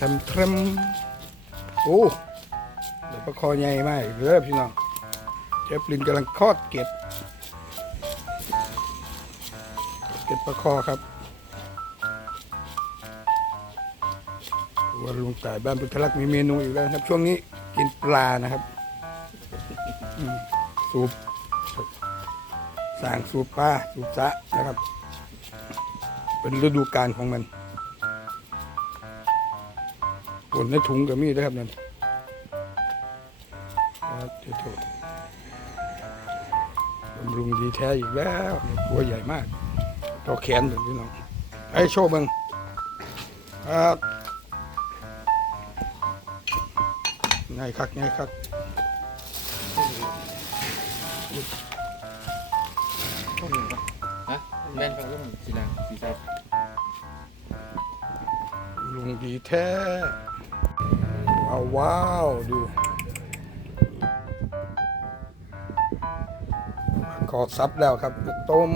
ทำทำโอ้เดี๋ยวปลาคอใหญ่มากเด้อพี่น้องเจฟลินกำลังคอดเก็บ เก็บปลาคอครับวันลุงต่ายบ้านพุทธลักษณ์มีเมนูอีกแล้วครับ ช่วงนี้กินปลานะครับสูบสั่งสูบปลาสูบสะนะครับ เป็นฤดูกาลของมัน ผลในถุงก็มีนะครับนั่นครับเดี๋ยวโทษบำรุงดีแท้อีกแล้วตัวใหญ่มากต่อแขนถึงพี่น้องให้โชว์เบังครับง่ายคักง่ายคักฮะแม่นฟังเรื่องกีฬาสีครับลุงดีแท้ ว้าว้าว ดูขอซับแล้วครับต้ม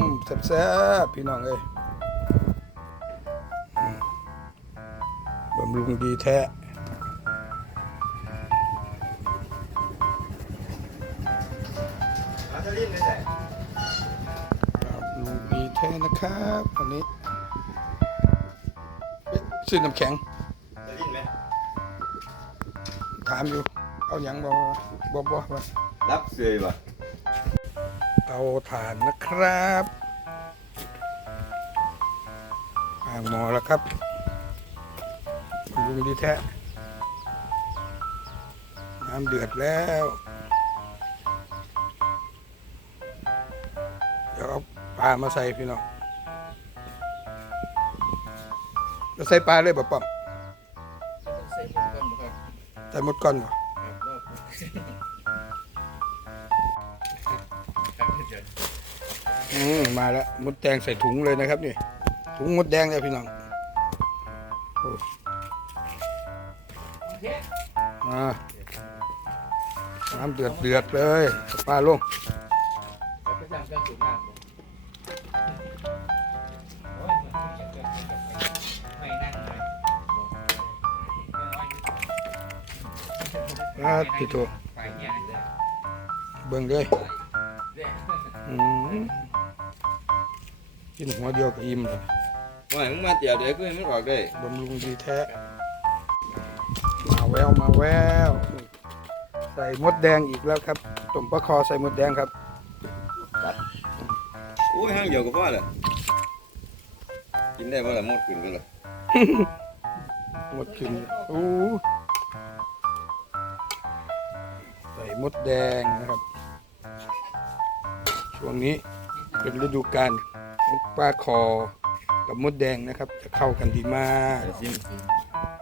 แซ่บๆพี่น้องเอ้ยบำรุงดีแท้ครับลุงดีแท้นะครับอันนี้ซื้อน้ำแข็ง ถามอยู่เอาหยังบ่บ่บ่ว่ารับเสยว่ะเตาถ่านนะครับอ่างหมอแล้วครับลุงดีแท้น้ำเดือดแล้ว เดี๋ยวเอาปลามาใส่พี่น้องจะใส่ปลาเลยบ่ป้อม ใส่หมดก่อนบ่ครับว่าครับเดี๋ยวอืมมาแล้วมดแดงใส่ถุงเลยนะครับนี่ถุงมดแดงเลยพี่น้องโอ้อ่าน้ำเดือดเดือดเลยปลาลง อ่าพี่โตไปเนี่ยนะเบิ่งเลยเด้ออืมกินหัวเดียวก็อิ่มเลยว่ามึงมาเตี๋ยวเดี๋ยวกูให้มันออกได้บำรุงดีแท้ มาแววมาแวว ใส่มดแดงอีกแล้วครับต้มปลาคอใส่มดแดงครับอุ้ยห้างเดียวก็พอเลยกินได้บ่ล่ะหมดขึ้นกันเลยหมดขึ้นอู้ มดแดงนะครับ ช่วงนี้เป็นฤดูกาลของปลาคอกับมดแดงนะครับ จะเข้ากันดีมากเดี๋ยวซิม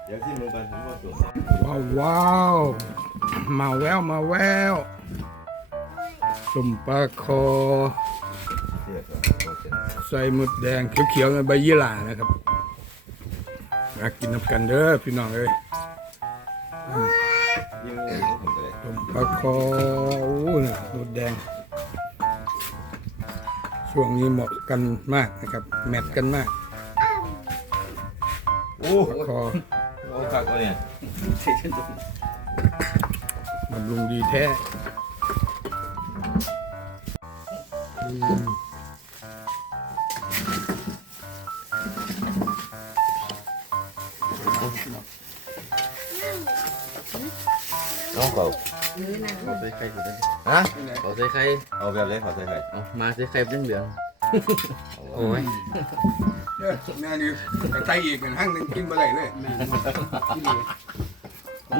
เดี๋ยวซิมลงไปผมว่าตัวว้าวว้าวมาแววมาแววสุ่มปลาคอเสียตัวตัวเสียใส่มดแดงเขียวๆในใบยี่หร่านะครับมากินน้ำกันเด้อพี่น้องเอ้ย ลาคอโอ้น่ะมดแดง ช่วงนี้เหมาะกันมากนะครับ แมทกันมากโอ้ปลาคอโอ้คักวะเนี่ยบำรุงดีแท้อืมน้องเก่า ขอใส่ไข่กูได้ฮะขอใส่ไข่เอาแบบเลยขอใส่ไข่เอามาใส่ไข่เป็นเหลืองๆโอ้ยเด้อแม่นี่กระไทยอีกเป็นห้างหนึงกินบ่ได้เลย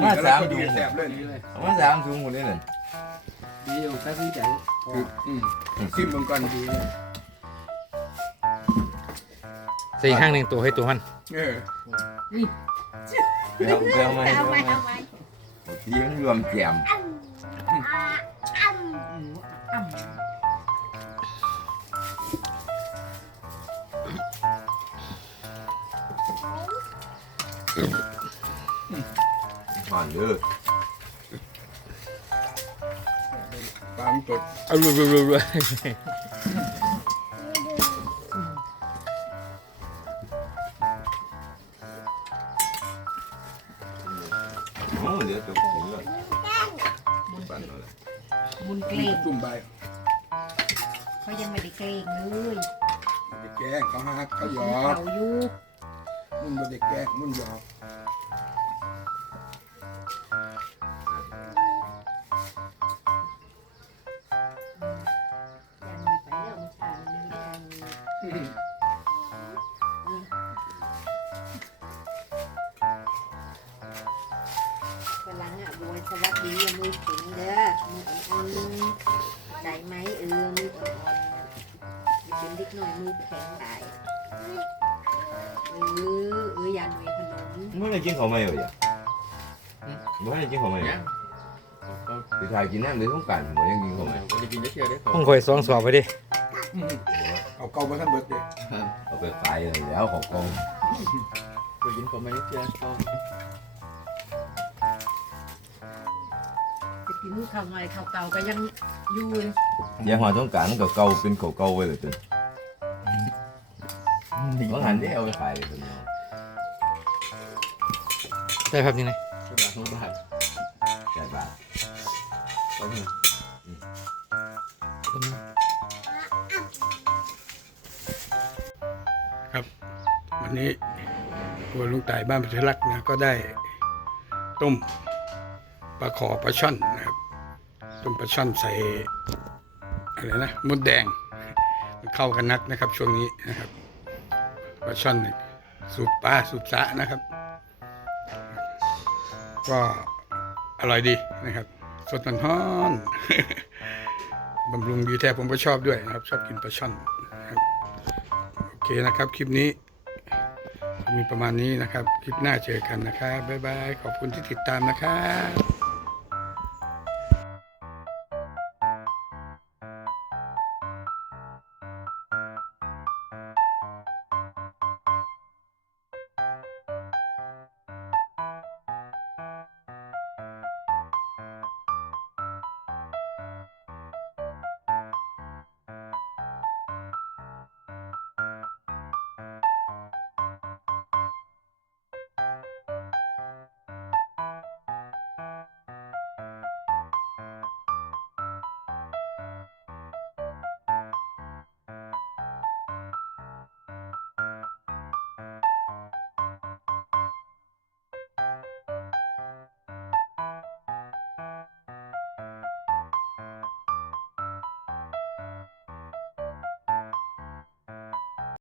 มาสามดีถุงแซ่บเลยเอามาสามถุงหมดเลยนั่นดีอยู่ตัดสินใจคืออืมซิมเบางก่อนดีเลยใส่อีกข้างหนึ่งตัวให้ตัวมันเออไปเอาไปเอามาให้เอาเอาไปมา เอาไปทีมันรวมแจมผ่านเด้อปลามนตดเอาลุยลุย เดี๋ยวจบถึงแล้วมุนปั่นเอาเลยมุนเกมีรงจุ่มใบเขายังไม่ได้เกรงเลยเด็กแกล้งเขาฮักเขาหยอเขากอยู่ มุ่นบ่เด็กแกล้งมุ่นหยอก สวัสดีมือเข็งเด้อมืออ่อนๆได้ไหมเออมืออ่อนๆอย่าเป็นเด็กหน่อยมือแข็งได้เออเอออย่าหน่อยขนมเมื่อไรกินข้าวไม่เหรอเนี่ยเมื่อไรกินข้าวไม่ยังไปถ่ายกินน้ำเดี๋ยต้องการผมยังกินข้าวไม่ผมจะกินเยอะๆได้ห้องคอยสองสอบไปดิเอาเก่ามาท่านเบิดเด็กเอาไปขายเลยแล้วของกองไปกินผมไม่ได้เยอะเขาจ กินข้าวใหม่ข้าวเก่าก็ยังอยู่เลยยายหัวต้องการกับเก่าเป็นเก่าเก่าไว้เลยจนบางหันได้เอาไปขายเลยจนได้ครับนี่ไงสุดาทุกบาทแก่บาทไปหนึ่งวันนี้ครัวลุงต่ายบ้านพัทรักษ์นะก็ได้ต้ม ปลาขอปลาช่อนนะครับต้มปลาช่อนใส่อะไรนะมดแดงมันเข้ากันนักนะครับ ช่วงนี้นะครับปลาช่อนสูตรปลาสูตรสะนะครับ ก็อร่อยดีนะครับ สดมันฮ้อนบำรุงดีแท้ผมก็ชอบด้วยนะครับ ชอบกินปลาช่อนโอเคนะครับ คลิปนี้มีประมาณนี้นะครับ คลิปหน้าเจอกันนะครับ บ๊ายบาย ขอบคุณที่ติดตามนะครับ